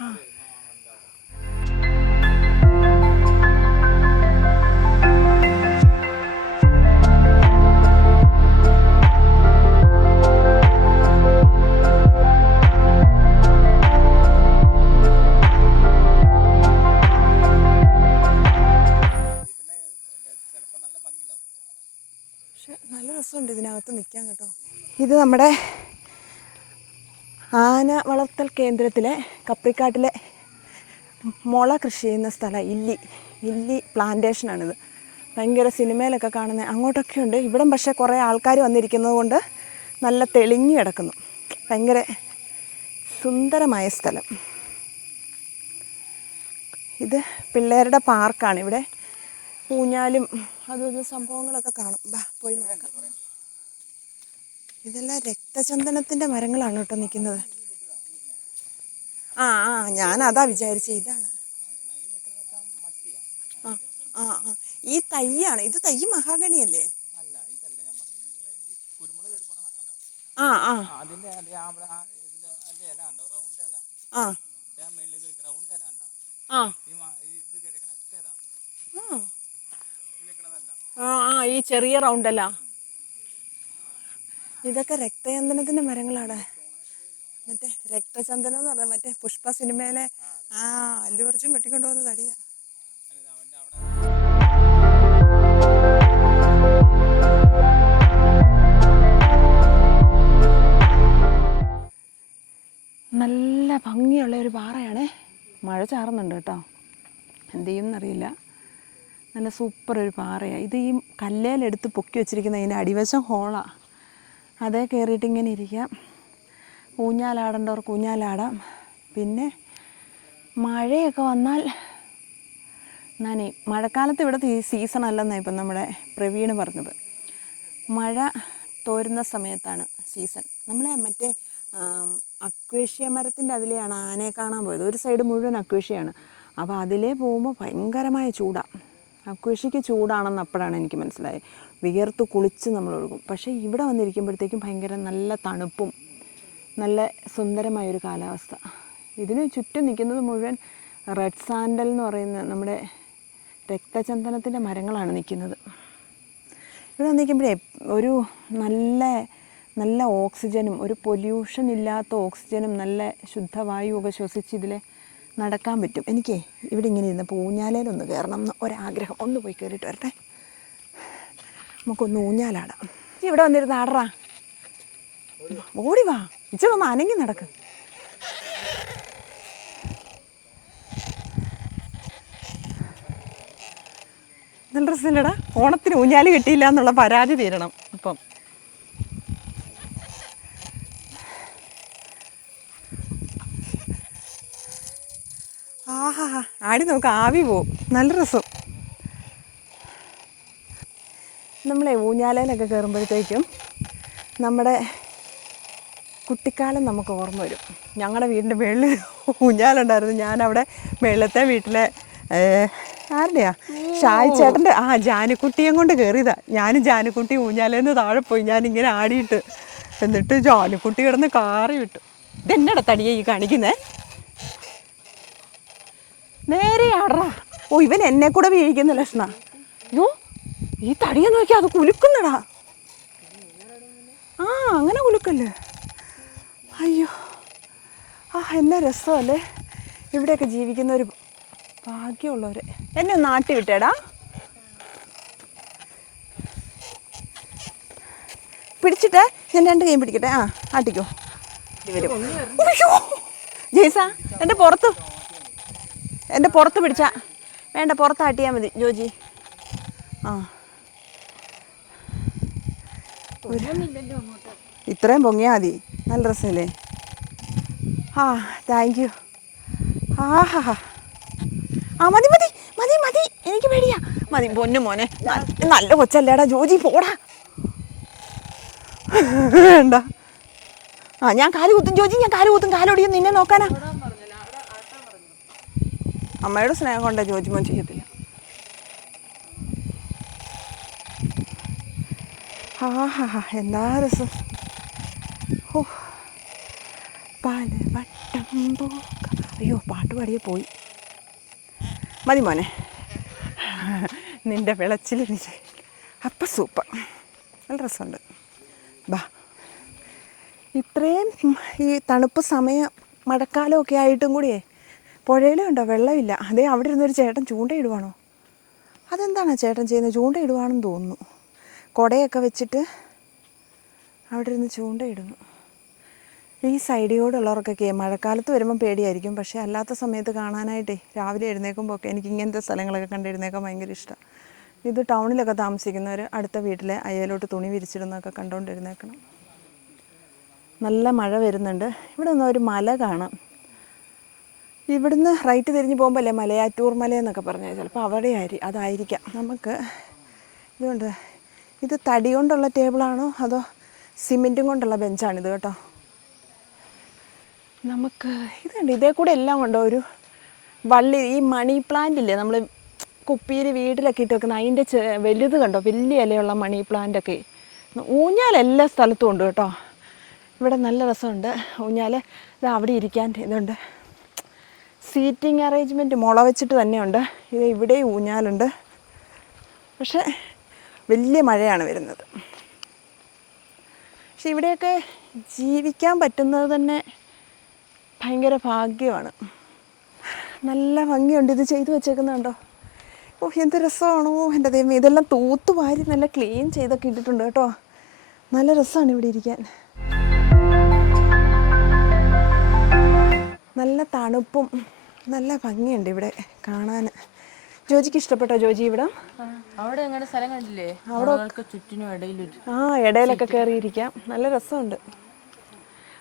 ആ. രസമുണ്ട് ഇതിനകത്ത് നിൽക്കാൻ കേട്ടോ. ഇത് നമ്മുടെ ആന വളർത്തൽ കേന്ദ്രത്തിലെ കപ്രിക്കാട്ടിലെ മുള കൃഷി ചെയ്യുന്ന സ്ഥലം ഇല്ലി. ഇല്ലി പ്ലാന്റേഷനാണിത്. ഭയങ്കര സിനിമയിലൊക്കെ കാണുന്ന അങ്ങോട്ടൊക്കെ ഉണ്ട് ഇവിടം പക്ഷേ കുറേ ആൾക്കാർ വന്നിരിക്കുന്നത് കൊണ്ട് നല്ല തെളിഞ്ഞു കിടക്കുന്നു. ഭയങ്കര സുന്ദരമായ സ്ഥലം. ഇത് പിള്ളേരുടെ പാർക്കാണ്. ഇവിടെ പൂഞ്ഞാലും അതും സംഭവങ്ങളൊക്കെ കാണും. ബാ പോയി നോക്കാം. ഇതെല്ലാം രക്തചന്ദനത്തിന്റെ മരങ്ങളാണ് കേട്ടോ നിൽക്കുന്നത്. ആ ആ ഞാൻ അതാ വിചാരിച്ചത് ഇതാണ്. ആ ആ ആ. ഈ തയ്യാണ് ഇത് തൈ മഹാഗണിയല്ലേ? ആ ആ. ആ, ആ. ആ ഈ ചെറിയ ഈ ഇത് കയറിക്കണ ഒറ്റ ഇതാ ആ. ഈ നിൽക്കണതല്ല ആ ആ ഈ ചെറിയ റൗണ്ടല്ല ഇതൊക്കെ രക്തചന്ദനത്തിന്റെ മരങ്ങളാണ്. മറ്റേ രക്തചന്ദനം എന്ന് പറഞ്ഞാൽ മറ്റേ പുഷ്പ സിനിമയിലെ ആ അല്ലു വെട്ടിക്കൊണ്ടു പോകുന്ന തടിയാ നല്ല ഭംഗിയുള്ള ഒരു പാറയാണ്. മഴ ചാറുന്നുണ്ട് കേട്ടോ. എന്ത് ചെയ്യുമെന്നറിയില്ല നല്ല സൂപ്പർ ഒരു പാറയാണ് ഇത് ഈ കല്ലേലെടുത്ത് പൊക്കി വെച്ചിരിക്കുന്ന ഇതിന്റെ അടിവശം ഹോളാണ് അതേ കയറിയിട്ട് ഇങ്ങനെ ഇരിക്കാം. ഊഞ്ഞാലാടേണ്ടവർക്ക് ഊഞ്ഞാലാടാം. പിന്നെ മഴയൊക്കെ വന്നാൽ നനയും. മഴക്കാലത്ത് ഇവിടെ സീസൺ അല്ലെന്നാണ് ഇപ്പം നമ്മുടെ പ്രവീണ് പറഞ്ഞത്. മഴ തോരുന്ന സമയത്താണ് സീസൺ നമ്മളെ മറ്റേ അക്വേഷ്യ മരത്തിന്റെ അതിലെയാണ് ആനയെ കാണാൻ പോയത്. ഒരു സൈഡ് മുഴുവൻ അക്വേഷ്യയാണ്. അപ്പോൾ അതിലേ പോകുമ്പോൾ ഭയങ്കരമായ ചൂടാണ് അക്വേഷ്യയ്ക്ക് ചൂടാണെന്ന് അപ്പോഴാണ് എനിക്ക് മനസ്സിലായത്. വിയർത്ത് കുളിച്ച് നമ്മൾ ഒഴുകും പക്ഷേ ഇവിടെ വന്നിരിക്കുമ്പോഴത്തേക്കും ഭയങ്കര നല്ല തണുപ്പും നല്ല സുന്ദരമായൊരു കാലാവസ്ഥ. ഇതിന് ചുറ്റും നിൽക്കുന്നത് മുഴുവൻ റെഡ് സാൻഡൽ എന്ന് പറയുന്ന നമ്മുടെ രക്തചന്ദനത്തിന്റെ മരങ്ങളാണ് നിൽക്കുന്നത്. ഇവിടെ നിൽക്കുമ്പോഴേ ഒരു നല്ല നല്ല ഓക്സിജനും ഒരു പൊല്യൂഷൻ ഇല്ലാത്ത ഓക്സിജനും നല്ല ശുദ്ധവായുവൊക്കെ ശ്വസിച്ച് ഇതിൽ നടക്കാൻ പറ്റും. എനിക്കേ ഇവിടെ ഇങ്ങനെ ഇരുന്നപ്പോൾ ഊഞ്ഞാലയിലൊന്ന് കയറണം എന്ന് ഒരാഗ്രഹം. ഒന്ന് പോയി കയറിയിട്ട് വരട്ടെ. നമുക്കൊന്ന് ഊഞ്ഞാലാടാം. ഇവിടെ വന്നിരുന്ന് ആടറാ ഓടി വാ. ഇച്ചിരി ഒന്ന് അനങ്ങി നടക്ക്. നല്ല രസമില്ലടാ. ഓണത്തിന് ഊഞ്ഞാൽ കിട്ടിയില്ല എന്നുള്ള പരാതി തീരണം ഇപ്പം ആഹാ. ആടി നോക്ക് ആവി പോവും. നല്ല രസം. നമ്മളെ ഊഞ്ഞാലയിലൊക്കെ കയറുമ്പോഴത്തേക്കും നമ്മുടെ കുട്ടിക്കാലം നമുക്ക് ഓർമ്മ വരും. ഞങ്ങളുടെ വീടിന്റെ മുകളിൽ ഊഞ്ഞാലുണ്ടായിരുന്നു. ഞാനവിടെ മേളത്തെ വീട്ടിലെ ആരുടെയാ? ഷായി ചേട്ടന്റെ ആ ജാനുക്കുട്ടിയും കൊണ്ട് കയറിയതാ ഞാനും ജാനുക്കുട്ടി ഊഞ്ഞാലേന്ന് താഴെ പോയി. ഞാനിങ്ങനെ ആടിയിട്ട് എന്നിട്ട് ജാനുക്കുട്ടി കിടന്ന് കാറി വിട്ടു. ഇതെന്നട തടിയെ ഈ കാണിക്കുന്നേ? നേരെ ആടറാ ഓ ഇവൻ എന്നെ കൂടെ വീഴിക്കുന്ന ലക്ഷണ. അയ്യോ. ഈ തടിയെ നോക്കി അത് കുലുക്കുന്നടാ. ആ അങ്ങനെ കുലുക്കല്ലേ? അയ്യോ. ആ എന്നാ രസമല്ലേ? ഇവിടെയൊക്കെ ജീവിക്കുന്ന ഒരു ഭാഗ്യമുള്ളവർ എന്നെ ഒന്ന് നാട്ടി വിട്ടേടാ. പിടിച്ചിട്ട് ഞാൻ രണ്ട് കൈയും പിടിക്കട്ടെ? ആ ആട്ടിക്കോ. വരും. ജെയ്സാ എന്റെ പുറത്ത്. എന്റെ പുറത്ത് പിടിച്ചാ. വേണ്ട പുറത്ത് ആട്ടിയാൽ മതി ജോജി. ആ. ഇത്രയും പൊങ്ങിയാൽ മതി. നല്ല രസമല്ലേ? ആ താങ്ക് യു ആ ഹാ ഹാ. ആ മതി മതി മതി മതി. എനിക്ക് പേടിയാ. മതി പൊന്നു മോനെ. നല്ല കൊച്ചല്ലേടാ ജോജി പോടാ. വേണ്ട. ആ ഞാൻ കാൽ കുത്തും ജോജി ഞാൻ കാൽ കുത്തും. കാലോടിയും നിന്നെ നോക്കാനാ. അമ്മയുടെ സ്നേഹം കൊണ്ടാ ജോജി മോൻ ചെയ്യത്തില്ല? എന്താ രസം. ഓ പല വട്ടം പോക്ക. അയ്യോ പാട്ട് പാടിയേ പോയി. മതി മോനെ. നിന്റെ വിളച്ചിൽ എനിക്ക് അപ്പം സൂപ്പർ. നല്ല രസമുണ്ട്. ബാ. ഇത്രയും ഈ തണുപ്പ് സമയം മഴക്കാലമൊക്കെ ആയിട്ടും കൂടിയേ പുഴയിലും ഉണ്ടോ? വെള്ളമില്ല. അതേ അവിടെ ഇരുന്നൊരു ചേട്ടൻ ചൂണ്ടയിടുവാണോ? അതെന്താണ് ചേട്ടൻ ചെയ്യുന്നത്? ചൂണ്ടയിടുവാണെന്ന് തോന്നുന്നു. കുടയൊക്കെ വെച്ചിട്ട് അവിടെ ഇരുന്ന് ചൂണ്ടയിടുന്നു. ഈ സൈഡിയോടുള്ളവർക്കൊക്കെ മഴക്കാലത്ത് വരുമ്പോൾ പേടിയായിരിക്കും. പക്ഷേ അല്ലാത്ത സമയത്ത് കാണാനായിട്ടേ രാവിലെ എഴുന്നേക്കുമ്പോൾ ഒക്കെ എനിക്ക് ഇങ്ങനത്തെ സ്ഥലങ്ങളൊക്കെ കണ്ട് എഴുന്നേക്കാൻ ഭയങ്കര ഇഷ്ടമാണ് ഇത് ടൗണിലൊക്കെ താമസിക്കുന്നവർ അടുത്ത വീട്ടിലെ അയ്യലോട്ട് തുണി വിരിച്ചിടുന്നൊക്കെ കണ്ടുകൊണ്ട് എഴുന്നേക്കണം നല്ല മഴ വരുന്നുണ്ട്. ഇവിടെ നിന്ന് ഒരു മല കാണാം. ഇവിടുന്ന് റൈറ്റ് തിരിഞ്ഞ് പോകുമ്പോൾ അല്ലേ മലയാറ്റൂർ മല എന്നൊക്കെ പറഞ്ഞാൽ ചിലപ്പോൾ അവിടെ ആയിരിക്കും അതായിരിക്കാം. നമുക്ക് ഇതുകൊണ്ട് ഇത് തടി കൊണ്ടുള്ള ടേബിളാണോ അതോ സിമെന്റും കൊണ്ടുള്ള ബെഞ്ചാണിത് കേട്ടോ? നമുക്ക് ഇതുണ്ട് ഇതേ കൂടെ എല്ലാം ഉണ്ടോ ഒരു വള്ളി ഈ മണി പ്ലാന്റ് ഇല്ലേ? നമ്മൾ കുപ്പിയിൽ വീട്ടിലൊക്കെ ഇട്ട് വെക്കുന്ന അതിന്റെ വലുത് കണ്ടോ? വലിയ ഇലയുള്ള മണി പ്ലാന്റൊക്കെ ഊഞ്ഞാൽ എല്ലാ സ്ഥലത്തും ഉണ്ട് കേട്ടോ. ഇവിടെ നല്ല രസമുണ്ട്. ഊഞ്ഞാൽ ഇത് അവിടെ ഇരിക്കാൻ ഇതുണ്ട്. സീറ്റിംഗ് അറേഞ്ച്മെന്റ് മുള വെച്ചിട്ട് തന്നെയുണ്ട്. ഇത് ഇവിടെ ഊഞ്ഞാലുണ്ട്. പക്ഷേ വലിയ മഴയാണ് വരുന്നത്. പക്ഷെ ഇവിടെയൊക്കെ ജീവിക്കാൻ പറ്റുന്നത് തന്നെ ഭയങ്കര ഭാഗ്യമാണ്. നല്ല ഭംഗിയുണ്ട്. ഇത് ചെയ്തു വെച്ചേക്കുന്നുണ്ടോ? ഓ എന്ത് രസമാണോ. എന്റെ ദൈവം ഇതെല്ലാം തൂത്ത് വാരി നല്ല ക്ലീൻ ചെയ്തൊക്കെ ഇട്ടിട്ടുണ്ട് കേട്ടോ. നല്ല രസമാണ് ഇവിടെ ഇരിക്കാൻ. നല്ല തണുപ്പും നല്ല ഭംഗിയുണ്ട് ഇവിടെ കാണാൻ. ജോജിക്ക് ഇഷ്ടപ്പെട്ടോ ജോജി ഇവിടെ? അവിടെ ഞങ്ങളുടെ സ്ഥലം കണ്ടില്ലേ? അവിടെ ചുറ്റിനും ഇടയിലൊരു ആ ഇടയിലൊക്കെ കയറിയിരിക്കാം നല്ല രസമുണ്ട്.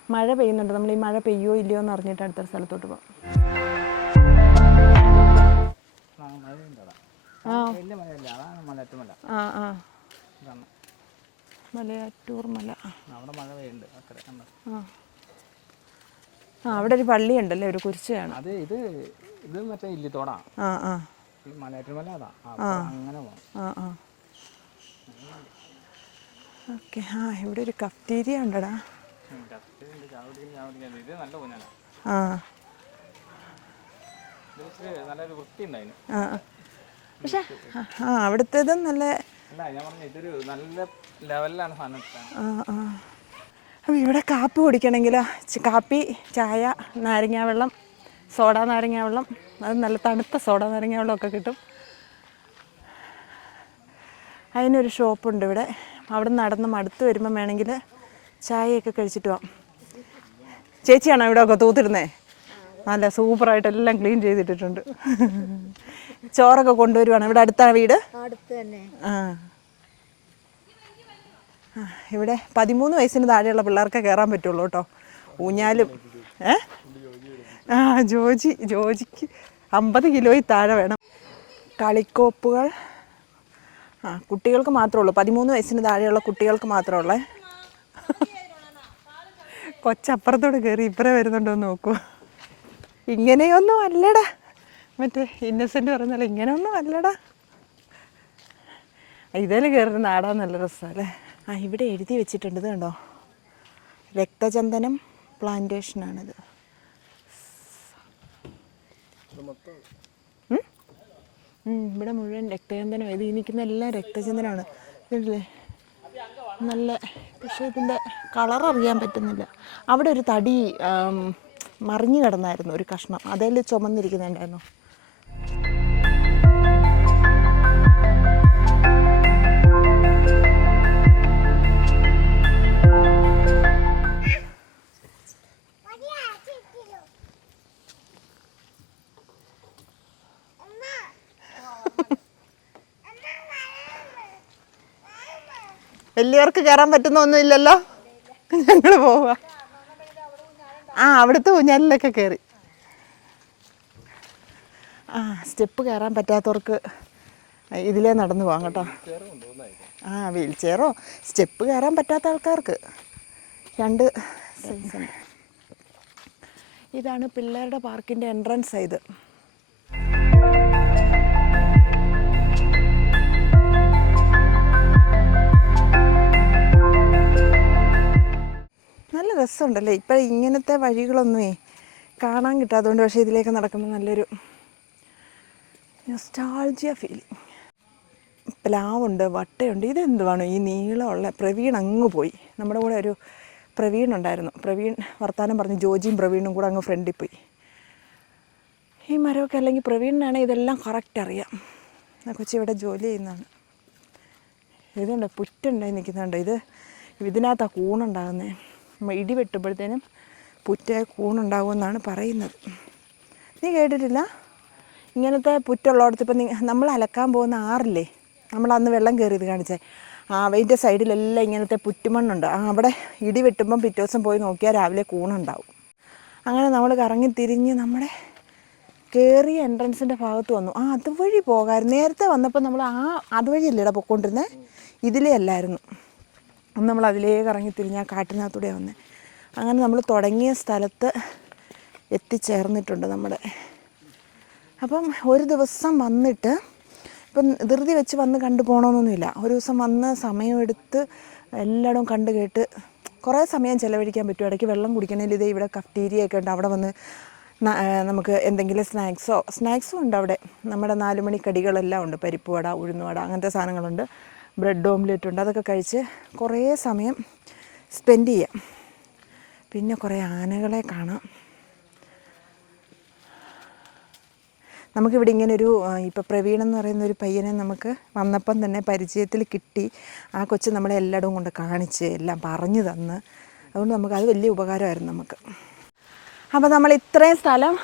മഴ പെയ്യുന്നുണ്ട്. നമ്മൾ ഈ മഴ പെയ്യോ ഇല്ലയോ എന്ന് അറിഞ്ഞിട്ട് അടുത്ത സ്ഥലത്തോട്ട് പോകാം ആ. ആ മലയാറ്റൂർ മല. ആ. അവിടെ ആ ഒരു പള്ളിയുണ്ടല്ലേ? ഒരു കുരിശ് കാണാം. അത് ഇത് ഇത് മറ്റേ ഇല്ലിത്തോടാ. ആ ആ. അതാ. അങ്ങനെ ആ ആ. ഓക്കെ ആ ഇവിടെ ഒരു കഫ്റ്റീരിയ ഉണ്ടടാ. ആ. ആ. പക്ഷേ അവിടുത്തേതും നല്ല അപ്പോൾ ഇവിടെ കാപ്പി കുടിക്കണമെങ്കിലോ? കാപ്പി ചായ നാരങ്ങാവെള്ളം സോഡ നാരങ്ങാ വെള്ളം. അത് നല്ല തണുത്ത സോഡ നിറങ്ങിയ വെള്ളമൊക്കെ കിട്ടും. അതിനൊരു ഷോപ്പുണ്ട് ഇവിടെ. അവിടെ നടന്ന് മടുത്ത് വരുമ്പം വേണമെങ്കിൽ ചായയൊക്കെ കഴിച്ചിട്ട് പോവാം ചേച്ചിയാണോ ഇവിടെ ഒക്കെ തൂത്തിരുന്നേ നല്ല സൂപ്പറായിട്ട് എല്ലാം ക്ലീൻ ചെയ്തിട്ടിട്ടുണ്ട്. ചോറൊക്കെ കൊണ്ടുവരുവാണ്. ഇവിടെ അടുത്താണ് വീട്? ആ. ആ, ഇവിടെ പതിമൂന്ന് വയസ്സിന് താഴെയുള്ള പിള്ളേർക്ക് കയറാൻ പറ്റുള്ളൂ കേട്ടോ. ഊഞ്ഞാലും. ഏ? ആ ജോജി ജോജിക്ക് അമ്പത് കിലോയിൽ താഴെ വേണം. കളിക്കോപ്പുകൾ. ആ കുട്ടികൾക്ക് മാത്രമേ ഉള്ളൂ. പതിമൂന്ന് വയസ്സിന് താഴെയുള്ള കുട്ടികൾക്ക് മാത്രമേ ഉള്ളേ. കൊച്ചപ്പുറത്തോട് കയറി ഇപ്പറേ വരുന്നുണ്ടോ എന്ന് നോക്കൂ. ഇങ്ങനെയൊന്നും അല്ലടാ. മറ്റേ ഇന്നസെന്റ് പറഞ്ഞാൽ ഇങ്ങനെയൊന്നും അല്ലടാ. ഇതിൽ കയറുന്ന നാടാൻ നല്ല രസമല്ലേ ആ ഇവിടെ എഴുതി വെച്ചിട്ടുണ്ട് കണ്ടോ? രക്തചന്ദനം പ്ലാന്റേഷനാണിത് ഇവിടെ മുഴുവൻ രക്തചന്ദനം. ഇത് നിൽക്കുന്ന എല്ലാം രക്തചന്ദനമാണ്. കേട്ടില്ലേ നല്ല പക്ഷേ ഇതിന്റെ കളർ അറിയാൻ പറ്റുന്നില്ല. അവിടെ ഒരു തടി മറിഞ്ഞു കിടന്നായിരുന്നു ഒരു കഷ്ണം. അതേൽ ചുമന്നിരിക്കുന്നുണ്ടായിരുന്നു. വലിയവർക്ക് കയറാൻ പറ്റുന്ന ഒന്നുമില്ലല്ലോ ഞങ്ങൾ പോവുക ആ അവിടുത്തെ ഊഞ്ഞാലിലൊക്കെ കയറി ആ സ്റ്റെപ്പ് കയറാൻ പറ്റാത്തവർക്ക് ഇതിലേ നടന്നു പോകാം കേട്ടോ. ആ വീൽ ചെയറോ? സ്റ്റെപ്പ് കയറാൻ പറ്റാത്ത ആൾക്കാർക്ക്. രണ്ട് സൈസ് ഉണ്ട്. ഇതാണ് പിള്ളേരുടെ പാർക്കിന്റെ എൻട്രൻസ് ഇത്. രസമുണ്ടല്ലേ? ഇപ്പം ഇങ്ങനത്തെ വഴികളൊന്നുമേ കാണാൻ കിട്ടാത്തതുകൊണ്ട് പക്ഷേ ഇതിലേക്ക് നടക്കുമ്പോൾ നല്ലൊരു നൊസ്റ്റാൾജിയ ഫീലിംഗ് പ്ലാവുണ്ട് വട്ടയുണ്ട് ഇതെന്തുവാണ്? ഈ നീളമുള്ള പ്രവീൺ അങ്ങ് പോയി. നമ്മുടെ കൂടെ ഒരു പ്രവീൺ ഉണ്ടായിരുന്നു. പ്രവീൺ വർത്താനം പറഞ്ഞ് ജോജിയും പ്രവീണും കൂടെ അങ്ങ് ഫ്രണ്ടിൽ പോയി. ഈ മരമൊക്കെ അല്ലെങ്കിൽ പ്രവീണിനാണെങ്കിൽ ഇതെല്ലാം കറക്റ്റ് അറിയാം. കൊച്ചി ഇവിടെ ജോലി ചെയ്യുന്നതാണ്. ഇതുണ്ട് പുറ്റുണ്ടായി നിൽക്കുന്നുണ്ട്. ഇത് ഇതിനകത്താണ് കൂണുണ്ടാകുന്നത് ഇടി വെട്ടുമ്പോഴത്തേനും പുറ്റേ കൂണുണ്ടാകുമെന്നാണ് പറയുന്നത്. നീ കേട്ടിട്ടില്ല? ഇങ്ങനത്തെ പുറ്റുള്ളടത്ത് ഇപ്പം നമ്മൾ അലക്കാൻ പോകുന്ന ആറില്ലേ? നമ്മൾ അന്ന് വെള്ളം കയറിയത് കാണിച്ചേ. ആ അവന്റെ സൈഡിലെല്ലാം ഇങ്ങനത്തെ പുറ്റുമണ്ണുണ്ട്. ആ അവിടെ ഇടി വെട്ടുമ്പം പിറ്റേ ദിവസം പോയി നോക്കിയാൽ രാവിലെ കൂണുണ്ടാവും. അങ്ങനെ നമ്മൾ കറങ്ങി തിരിഞ്ഞ് നമ്മുടെ കയറിയ എൻട്രൻസിന്റെ ഭാഗത്ത് വന്നു. ആ അതുവഴി പോകാമായിരുന്നു. നേരത്തെ വന്നപ്പോൾ നമ്മൾ ആ അതുവഴിയല്ലേടാ പൊക്കോണ്ടിരുന്നത് ഇതിലേ അല്ലായിരുന്നു. നമ്മൾ അതിലേ കറങ്ങി തിരിഞ്ഞ് ആ കാട്ടിനകത്തൂടെ വന്ന്. അങ്ങനെ നമ്മൾ തുടങ്ങിയ സ്ഥലത്ത് എത്തിച്ചേർന്നിട്ടുണ്ട് നമ്മുടെ അപ്പം ഒരു ദിവസം വന്നിട്ട് ഇപ്പം ധൃതി വെച്ച് വന്ന് കണ്ടു പോകണമെന്നൊന്നുമില്ല ഒരു ദിവസം വന്ന് സമയമെടുത്ത് എല്ലായിടവും കണ്ട് കേട്ട് കുറേ സമയം ചിലവഴിക്കാൻ പറ്റും. ഇടയ്ക്ക് വെള്ളം കുടിക്കണമെങ്കിൽ ഇതേ ഇവിടെ കഫ്റ്റീരിയ ഒക്കെ ഉണ്ട്. അവിടെ വന്ന് നമുക്ക് എന്തെങ്കിലും സ്നാക്സോ സ്നാക്സും ഉണ്ട് അവിടെ. നമ്മുടെ നാലുമണി കടികളെല്ലാം ഉണ്ട്. പരിപ്പ് വട ഉഴുന്നുവട അങ്ങനത്തെ സാധനങ്ങളുണ്ട്. ബ്രെഡ് ഓംലെറ്റ് ഉണ്ട്. അതൊക്കെ കഴിച്ച് കുറേ സമയം സ്പെൻഡ് ചെയ്യാം. പിന്നെ കുറേ ആനകളെ കാണാം. നമുക്കിവിടെ ഇങ്ങനെ ഒരു ഇപ്പോൾ പ്രവീൺ എന്ന് പറയുന്ന ഒരു പയ്യനെ നമുക്ക് വന്നപ്പം തന്നെ പരിചയത്തിൽ കിട്ടി. ആ കൊച്ച് നമ്മളെ എല്ലായിടവും കൊണ്ട് കാണിച്ച് എല്ലാം പറഞ്ഞു തന്ന്. അതുകൊണ്ട് നമുക്ക് അത് വലിയ ഉപകാരമായിരുന്നു നമുക്ക്. അപ്പോൾ നമ്മൾ ഇത്രയും സ്ഥലം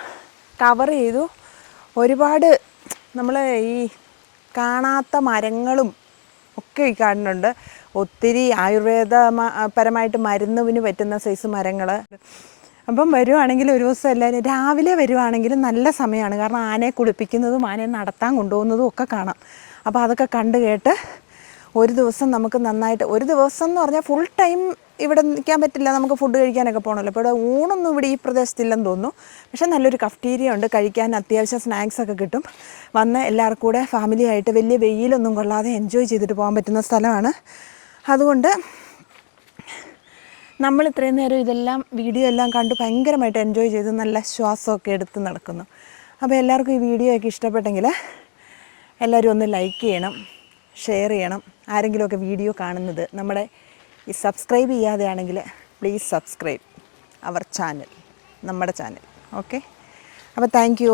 കവർ ചെയ്തു. ഒരുപാട് നമ്മൾ ഈ കാണാത്ത മരങ്ങളും ഒക്കെ ഈ കാണുന്നുണ്ട്. ഒത്തിരി ആയുർവേദ പരമായിട്ട് മരുന്നിന് പറ്റുന്ന സൈസ് മരങ്ങൾ അപ്പം വരുവാണെങ്കിൽ ഒരു ദിവസം എല്ലാവരും രാവിലെ വരുവാണെങ്കിൽ നല്ല സമയമാണ്. കാരണം ആനയെ കുളിപ്പിക്കുന്നതും ആനയെ നടത്താൻ കൊണ്ടുപോകുന്നതും ഒക്കെ കാണാം. അപ്പോൾ അതൊക്കെ കണ്ട് കേട്ട് ഒരു ദിവസം നമുക്ക് നന്നായിട്ട് ഒരു ദിവസം എന്ന് പറഞ്ഞാൽ ഫുൾ ടൈം ഇവിടെ നിൽക്കാൻ പറ്റില്ല നമുക്ക് ഫുഡ് കഴിക്കാനൊക്കെ പോകണമല്ലോ അപ്പോൾ ഇവിടെ ഊണൊന്നും ഇവിടെ ഈ പ്രദേശത്തില്ലെന്ന് തോന്നുന്നു. പക്ഷേ നല്ലൊരു കഫ്റ്റീരിയ ഉണ്ട് കഴിക്കാൻ അത്യാവശ്യം സ്നാക്സ് ഒക്കെ കിട്ടും. വന്ന് എല്ലാവർക്കും കൂടെ ഫാമിലി ആയിട്ട് വലിയ വെയിലൊന്നും കൊള്ളാതെ എൻജോയ് ചെയ്തിട്ട് പോകാൻ പറ്റുന്ന സ്ഥലമാണ്. അതുകൊണ്ട് നമ്മൾ ഇത്രയും നേരം ഇതെല്ലാം വീഡിയോ എല്ലാം കണ്ട് ഭയങ്കരമായിട്ട് എൻജോയ് ചെയ്ത് നല്ല ശ്വാസമൊക്കെ എടുത്ത് നടക്കുന്നു. അപ്പോൾ എല്ലാവർക്കും ഈ വീഡിയോ ഒക്കെ ഇഷ്ടപ്പെട്ടെങ്കിൽ എല്ലാവരും ഒന്ന് ലൈക്ക് ചെയ്യണം ഷെയർ ചെയ്യണം. ആരെങ്കിലുമൊക്കെ വീഡിയോ കാണുന്നത് നമ്മുടെ ഈ സബ്സ്ക്രൈബ് ചെയ്യാതെയാണെങ്കിൽ പ്ലീസ് സബ്സ്ക്രൈബ് അവർ ചാനൽ നമ്മുടെ ചാനൽ ഓക്കെ അപ്പോൾ താങ്ക് യു